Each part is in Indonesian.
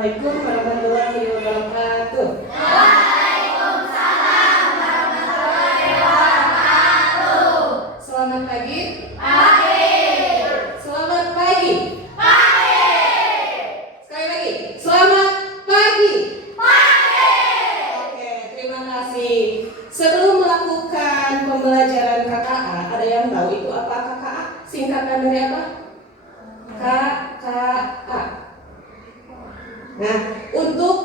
Assalamualaikum warahmatullahi wabarakatuh. Waalaikumsalam warahmatullahi wabarakatuh. Selamat pagi. Pagi. Selamat pagi. Pagi. Sekali lagi. Selamat pagi. Pagi. Oke, terima kasih. Sebelum melakukan pembelajaran KKA, ada yang tahu itu apa KKA? Singkatan dari apa? KKA. Nah, untuk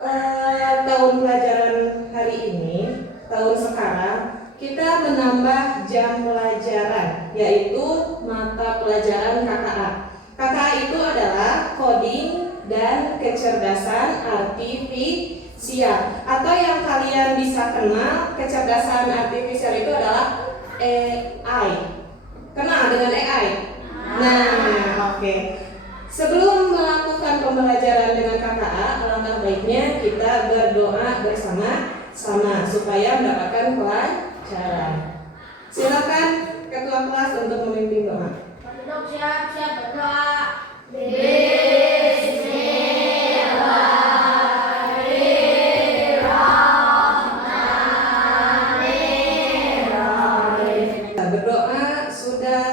tahun pelajaran hari ini, tahun sekarang, kita menambah jam pelajaran, yaitu mata pelajaran KKA. KKA itu adalah coding dan kecerdasan artifisial, atau yang kalian bisa kenal, kecerdasan artifisial itu adalah AI. Kenal dengan AI? Nah, oke. Sebelum melakukan pembelajaran dengan KKA, alangkah baiknya kita berdoa bersama-sama supaya mendapatkan pelajaran. Silakan ketua kelas untuk memimpin doa. Duduk siap berdoa. Kita berdoa sudah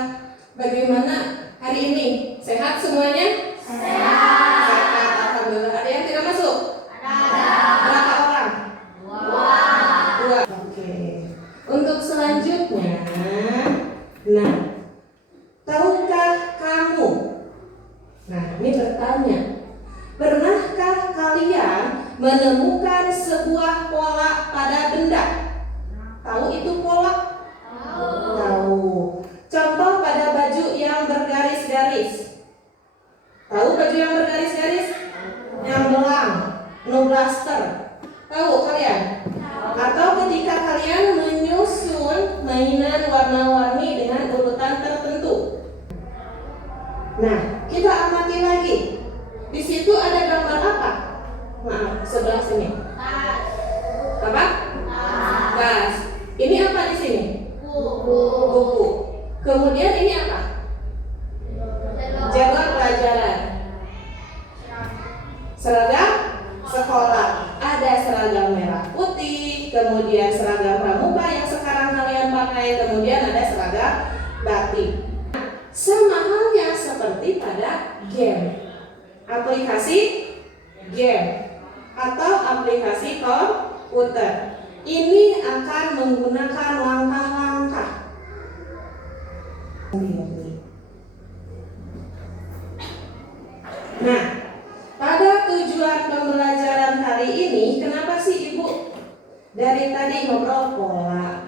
bagaimana hari ini? Sehat semuanya? Sehat. Sehat, alhamdulillah. Ada yang tidak masuk? Ada. Berapa orang? Dua. Oke. Untuk selanjutnya, nah, tahukah kamu? Nah, ini bertanya, pernahkah kalian menemukan sebuah pola pada benda? Tahu itu pola? Tahu. Contoh pada baju yang bergaris-garis. Tahu baju yang bergaris-garis? Yang belang, no blaster. Tahu kalian? Atau ketika kalian menyusun mainan warna-warni dengan urutan tertentu. Nah, kita amati lagi. Di situ ada gambar apa? Maaf, sebelah sini. Apa? Tas. Ini apa di sini? Buku. Kemudian ini apa? Jadwal pelajaran. Seragam sekolah. Ada seragam merah putih, kemudian seragam pramuka yang sekarang kalian pakai, kemudian ada seragam batik. Sama halnya seperti pada game, aplikasi game atau aplikasi komputer. Ini akan menggunakan langkah-langkah. Nah, pada tujuan pembelajaran kali ini, kenapa sih Ibu dari tadi ngobrol pola?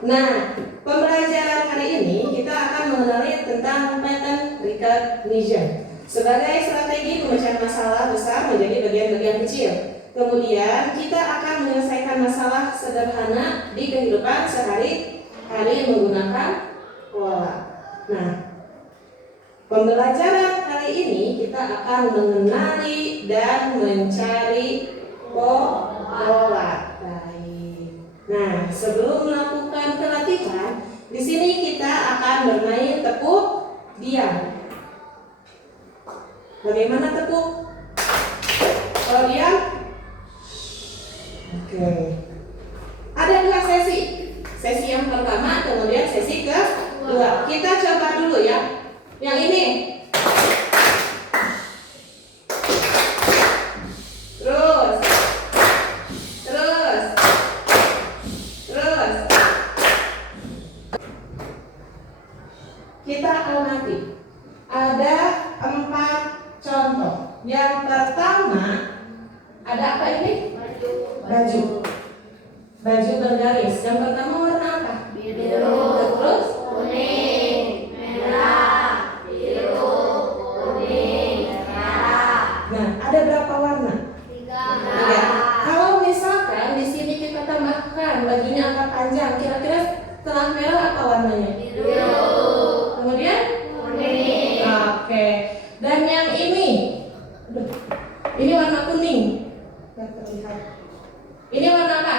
Nah, pembelajaran hari ini kita akan mengenali tentang pattern recognition sebagai strategi pemecahan masalah besar menjadi bagian-bagian kecil. Kemudian kita akan menyelesaikan masalah sederhana di kehidupan sehari-hari menggunakan pola. Nah, pembelajaran kali ini kita akan mengenali dan mencari pola. Baik. Nah, sebelum melakukan pelatihan, di sini kita akan bermain tepuk diam. Bagaimana tepuk? Kalau diam? Oke. Ada dua sesi. Sesi yang pertama, kemudian sesi kedua. Kita coba dulu ya. Yang ini. Terus. Kita amati. Ada 4 contoh. Yang pertama, ada apa ini? Baju bergaris. Yang pertama warna apa? Biru. Terus? Kuning. Merah. Biru. Kuning. Merah. Nah, ada berapa warna? 3. Kalau misalkan di sini kita tambahkan bajunya agak panjang, kira-kira setelah merah apa warnanya? Biru. Kemudian? Kuning. Oke. Dan yang ini? Aduh, ini warna kuning. Nggak terlihat. Ini warna apa?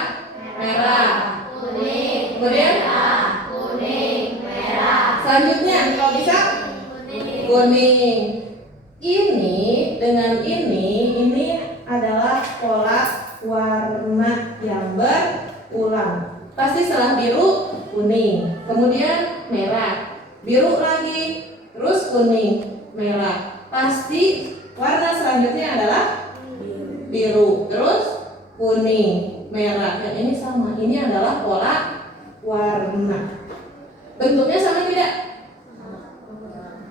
Merah. Kuning. Kemudian? Kuning. Merah. Selanjutnya, kalau bisa? Kuning. ini dengan ini adalah pola warna yang berulang. Pasti setelah biru, kuning, kemudian merah, biru lagi, terus kuning, merah. Pasti warna selanjutnya adalah biru, terus kuning, merah. Dan ini sama, ini adalah pola warna. Bentuknya sama tidak?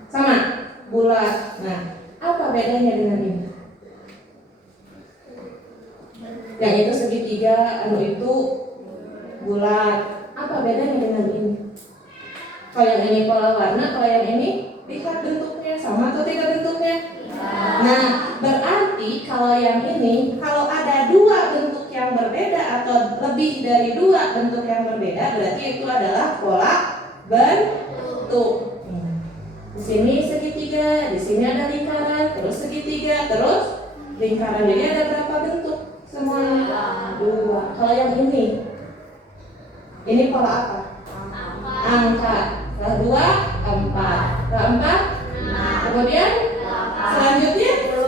Sama, bulat. Nah, apa bedanya dengan ini? Yang itu segitiga, itu bulat. Apa bedanya dengan ini? Kalau yang ini pola warna, kalau yang ini lihat bentuknya sama atau tidak bentuknya? Nah, berarti kalau yang ini, kalau ada dua bentuk yang berbeda atau lebih dari dua bentuk yang berbeda, berarti itu adalah pola bentuk. Di sini segitiga, di sini ada lingkaran, terus segitiga, terus lingkaran. Jadi ada berapa bentuk? Semuanya dua. Kalau yang ini pola apa? Angka. Kedua, 4. Keempat, kemudian selanjutnya 10.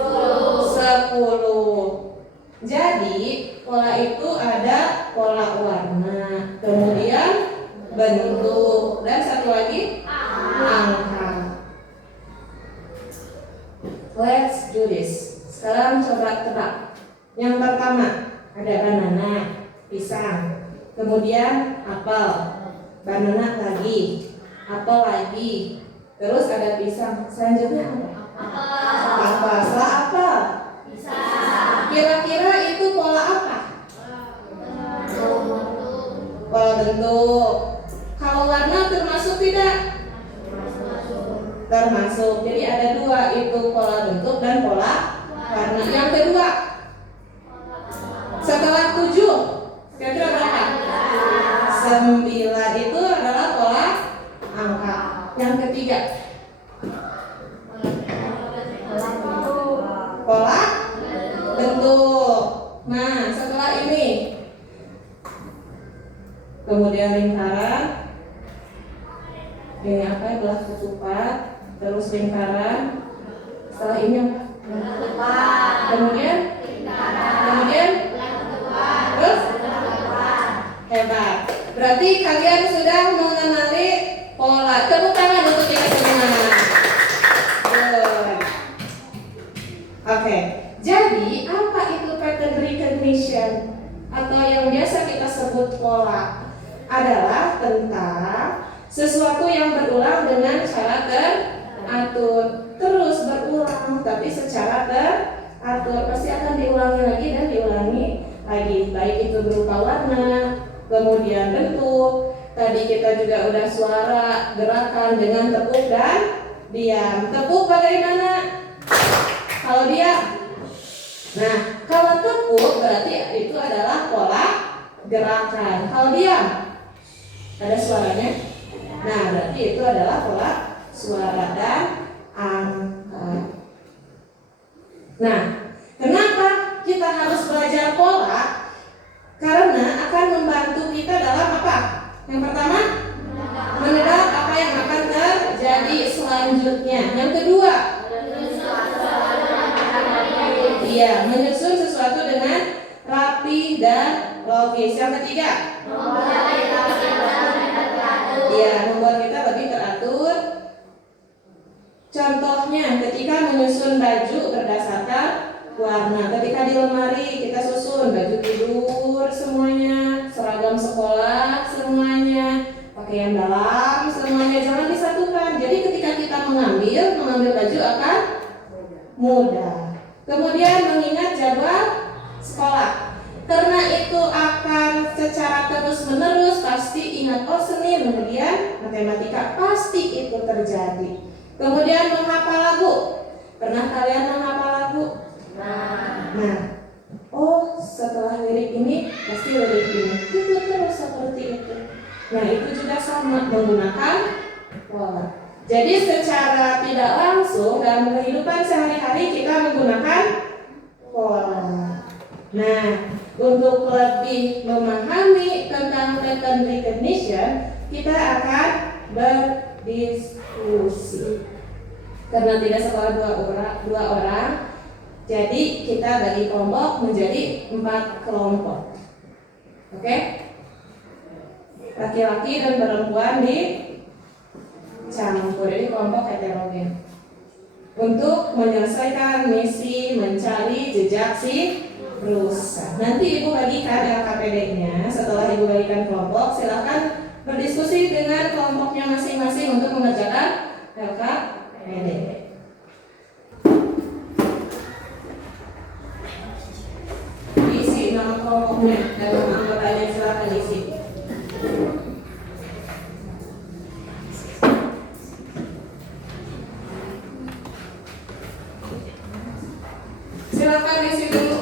Jadi pola itu ada pola warna, kemudian bentuk, dan satu lagi angka. Let's do this. Sekarang coba tebak. Yang pertama ada banana, pisang, kemudian apel, banana lagi, apel lagi, terus ada pisang. Selanjutnya apa? Apa? Setelah apel, kira-kira itu pola apa? Pola bentuk. Kalau warna termasuk tidak? Termasuk. Jadi ada dua, itu pola bentuk dan pola warna. Yang kedua, setelah 7, kira-kira berapa? 9 itu adalah pola angka. Yang ketiga, pola bentuk. Nah, setelah ini, kemudian lingkaran. Ini apa? Belah ketupat. Terus lingkaran. Setelah ini apa? Kemudian terus hebat. Berarti kalian sudah mengenali pola. Tepuk tangan untuk kita semua. Good. Oke. Jadi apa itu pattern recognition atau yang biasa kita sebut pola? Adalah tentang sesuatu yang berulang dengan cara teratur, terus berulang tapi secara teratur, pasti akan diulangi lagi dan diulangi lagi, baik itu berupa warna, kemudian bentuk. Tadi kita juga udah suara, gerakan dengan tepuk dan diam. Tepuk bagaimana? Kalau diam. Nah, kalau tepuk berarti itu adalah pola gerakan. Kalau diam, ada suaranya. Nah, berarti itu adalah pola suara dan angka. Nah, kenapa kita harus belajar pola? Karena akan membantu kita dalam apa? Yang pertama, menebak apa yang akan terjadi selanjutnya. Yang kedua, menyusun sesuatu dengan rapi dan logis. Yang ketiga, membuat kita lebih teratur. Contohnya, ketika menyusun baju berdasarkan warna. Ketika di lemari kita susun baju tidur semuanya, seragam sekolah semuanya, pakaian dalam semuanya, jangan disatukan. Jadi ketika kita mengambil baju akan mudah. Kemudian mengingat jadwal sekolah. Karena itu akan secara terus-menerus pasti ingat, oh Senin, kemudian matematika, pasti itu terjadi. Kemudian menghafal lagu. Pernah kalian menghafal lagu? Nah, oh setelah lirik ini pasti lirik ini. Itu terus seperti itu. Nah, itu juga sama, menggunakan pola. Jadi secara tidak langsung dalam kehidupan sehari-hari kita menggunakan pola. Nah, untuk lebih memahami tentang pattern recognition, kita akan berdiskusi. Karena tidak sekolah dua orang, jadi kita bagi kelompok menjadi 4 kelompok. Oke? Laki-laki dan perempuan dicampur, ini kelompok heterogen. Untuk menyelesaikan misi mencari jejak si rusa. Nanti Ibu bagikan LKPD-nya. Setelah Ibu bagikan kelompok, silakan berdiskusi dengan kelompoknya masing-masing untuk mengerjakan LKPD. Diisi nama kelompoknya dan nama anggotanya, silakan isi. Silakan isi dulu.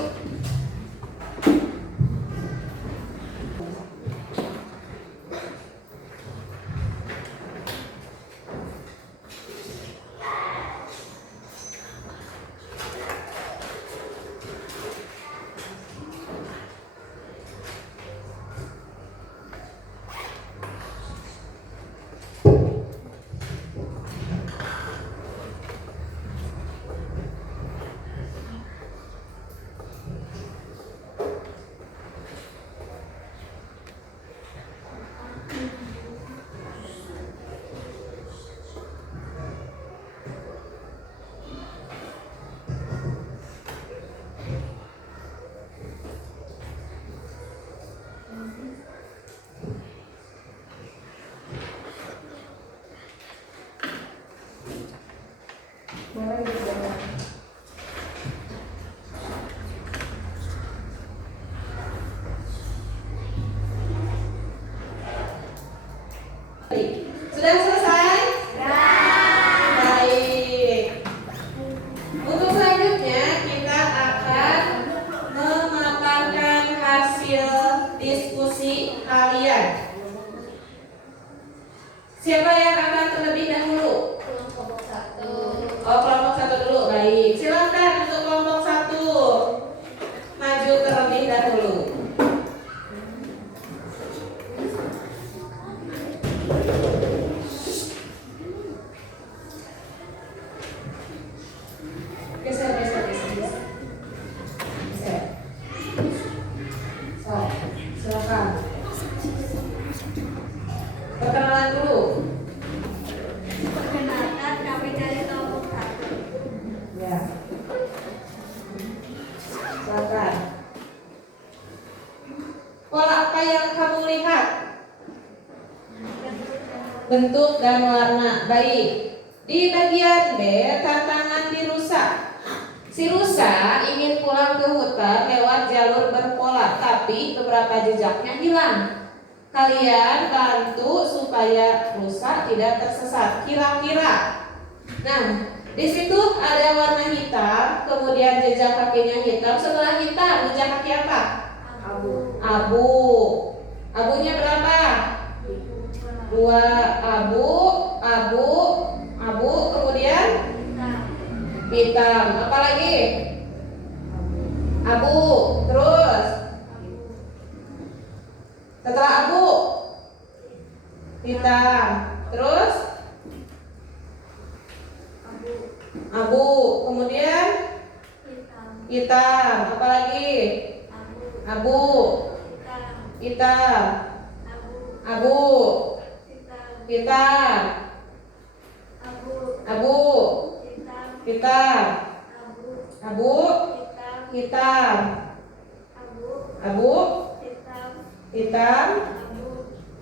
Sudah selesai? Baik. Untuk selanjutnya kita akan memaparkan hasil diskusi kalian. Siapa yang akan terlebih dahulu? Kelompok 1. Oh, kelompok 1 dulu. Baik. Silakan untuk kelompok 1 maju terlebih dahulu. Geser. So, silakan. Perkenalan dulu. Perkenalkan, kami dari kelompok 1. Ya. Silakan. Pola apa yang kamu lihat? Bentuk dan warna. Baik. Di bagian B, tantangan di rusa. Si rusa ingin pulang ke hutan lewat jalur berpola, tapi beberapa jejaknya hilang. Kalian bantu supaya rusa tidak tersesat. Kira-kira. Nah, di situ ada warna hitam, kemudian jejak kakinya hitam. Setelah hitam, jejak kaki apa? Abu. Abunya berapa? 2. Abu, kemudian hitam. Apa lagi? Abu. Terus setelah abu, hitam. Terus abu, kemudian hitam. Apa lagi? Abu, hitam. Abu, hitam. Abu, hitam. Abu, hitam. Abu, hitam.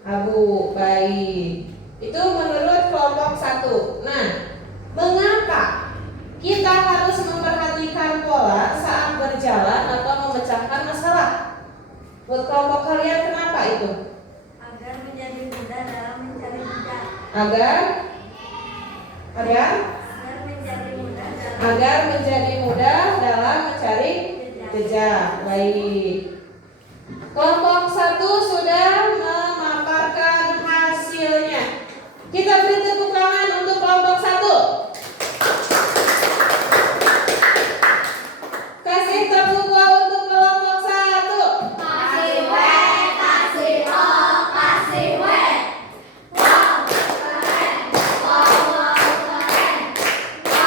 Abu. Baik. Itu menurut kelompok 1. Nah, mengapa kita harus memperhatikan pola saat berjalan atau memecahkan masalah? Buat kelompok kalian kenapa itu? Agar menjadi mudah dalam mencari jejak. Agar menjadi mudah dalam mencari jejak. Baik. Kelompok 1 sudah memaparkan hasilnya. Kita beri tepuk tangan untuk kelompok 1. Kasih tepuk gua untuk kelompok 1. Kasih W, kasih O, kasih W. Wow, keren. Wow, keren. Wow,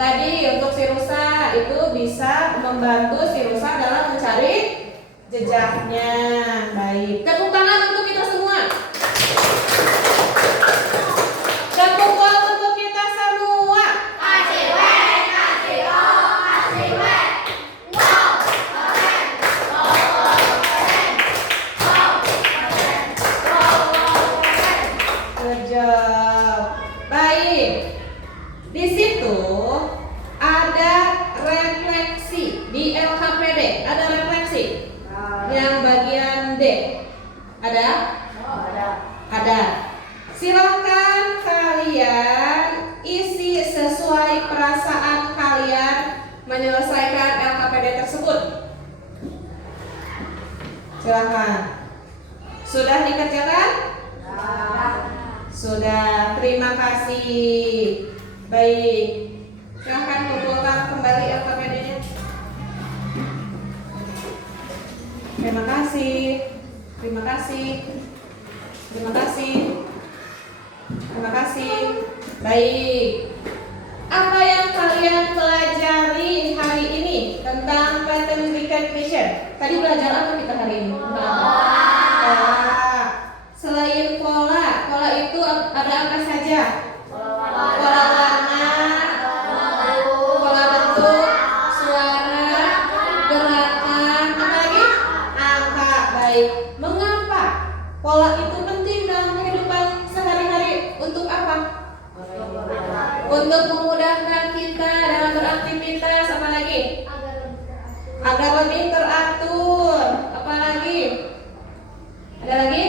tadi untuk si rusa itu bisa membantu si rusa dalam mencari jejaknya. Baik, tepuk tangan untuk kita semua. Tepuk tangan untuk kita semua. Kasih W, kasih O, kasih W. Wow, keren. Wow, keren. Wow, keren. Wow, keren. Good job. Baik. Di situ ada refleksi di LKPD. Ada refleksi. Yang bagian D. Ada? Ada. Silakan kalian isi sesuai perasaan kalian menyelesaikan LKPD tersebut. Silakan. Sudah dikerjakan? Sudah. Terima kasih. Baik. Silakan kumpulkan kembali LKPD-nya. Terima kasih. Terima kasih. Terima kasih. Terima kasih. Baik. Apa yang kalian pelajari hari ini tentang pattern recognition? Tadi belajar apa kita hari ini? Pola. Selain pola, pola itu ada apa saja? Pola warna, pola bentuk, suara, gerakan, apa lagi? Angka. Baik. Mengapa pola itu penting dalam kehidupan sehari-hari? Untuk apa? Untuk memudahkan kita dalam beraktivitas. Apa lagi? Agar lebih teratur. Apa lagi? Ada lagi?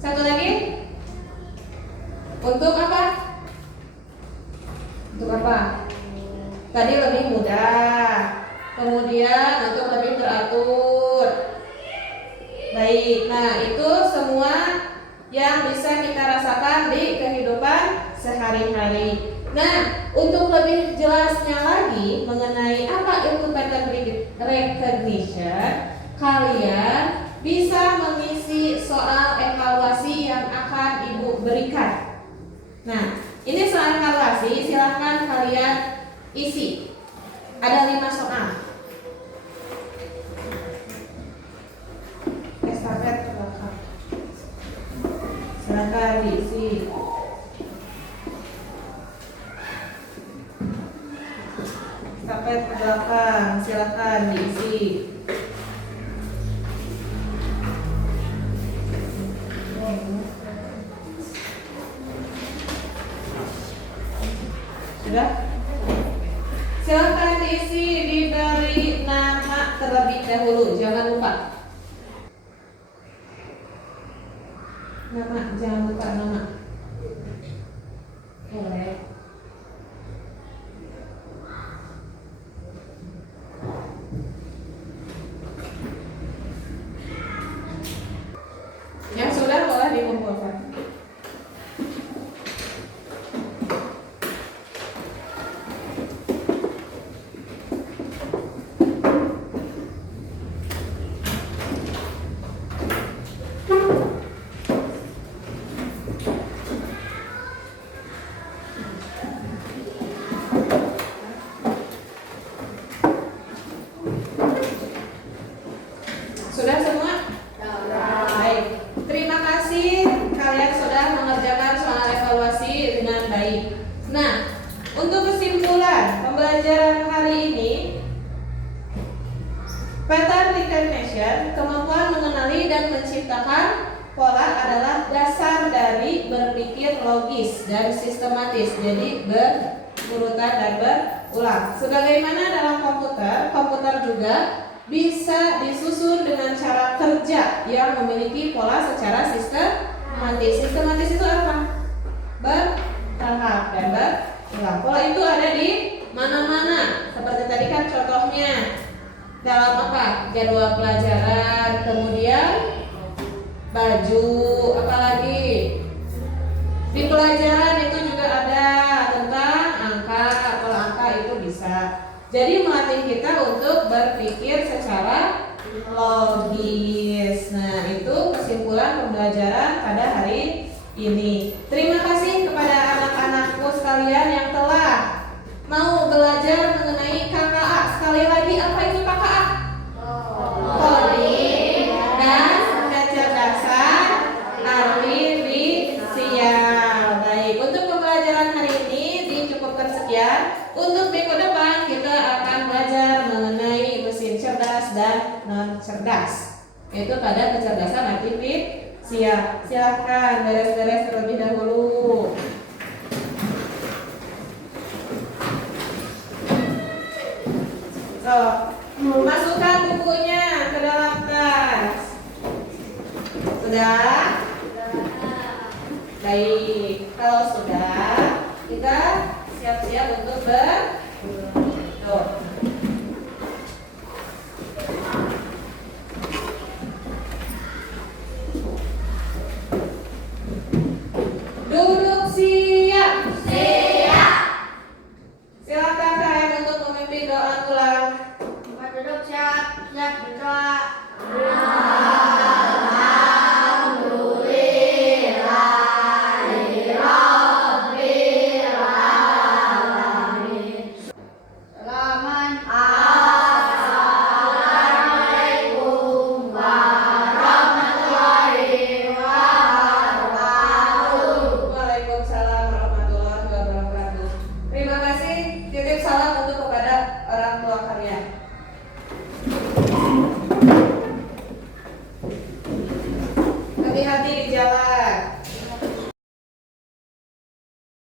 Satu lagi? Untuk apa? Untuk apa? Tadi lebih mudah. Kemudian untuk lebih teratur. Baik, nah itu semua yang bisa kita rasakan di kehidupan sehari-hari. Nah, untuk lebih jelasnya lagi mengenai apa itu pattern recognition, kalian bisa mengisi soal evaluasi yang akan Ibu berikan. Nah, ini soal evaluasi, silahkan kalian isi. Ada 5 soal. Estafet ke belakang. Silahkan diisi. Estafet ke belakang, silahkan diisi. Sudah? Silahkan diisi, diberi nama terlebih dahulu, jangan lupa. Nama, jangan lupa nama. Boleh. Yang sudah boleh dikumpulkan. Sudah semua? Baik. Terima kasih kalian sudah mengerjakan soal evaluasi dengan baik. Nah, untuk kesimpulan pembelajaran hari ini, pattern recognition, kemampuan mengenali dan menciptakan pola adalah dasar dari berpikir logis dan sistematis. Jadi berurutan dan berulang. Sebagaimana dalam komputer juga bisa disusun dengan cara kerja yang memiliki pola secara sistematis. Sistematis itu apa? Bertahap dan berulang. Pola itu ada di mana-mana. Seperti tadi kan contohnya dalam apa? Jadwal pelajaran, kemudian baju, apalagi di pelajaran itu juga ada tentang angka. Pola angka itu bisa. Jadi melatih kita untuk berpikir secara logis. Nah, itu kesimpulan pembelajaran pada hari ini. Terima kasih kepada anak-anakku sekalian yang telah mau cerdas, yaitu pada kecerdasan artifisial. Silahkan beres-beres terlebih dahulu. So, masukkan bukunya ke dalam tas. Sudah? Baik, kalau sudah, kita siap-siap untuk tuh. Duduk siap. Siap. Silakan kalian untuk memimpin doa tulang. Tempat duduk siap. Siap berdoa. Salaman. Assalamualaikum warahmatullahi wabarakatuh. Waalaikumsalam warahmatullahi wabarakatuh. Terima kasih. Titip salam untuk kepada orang tua kalian. Hati-hati di jalan.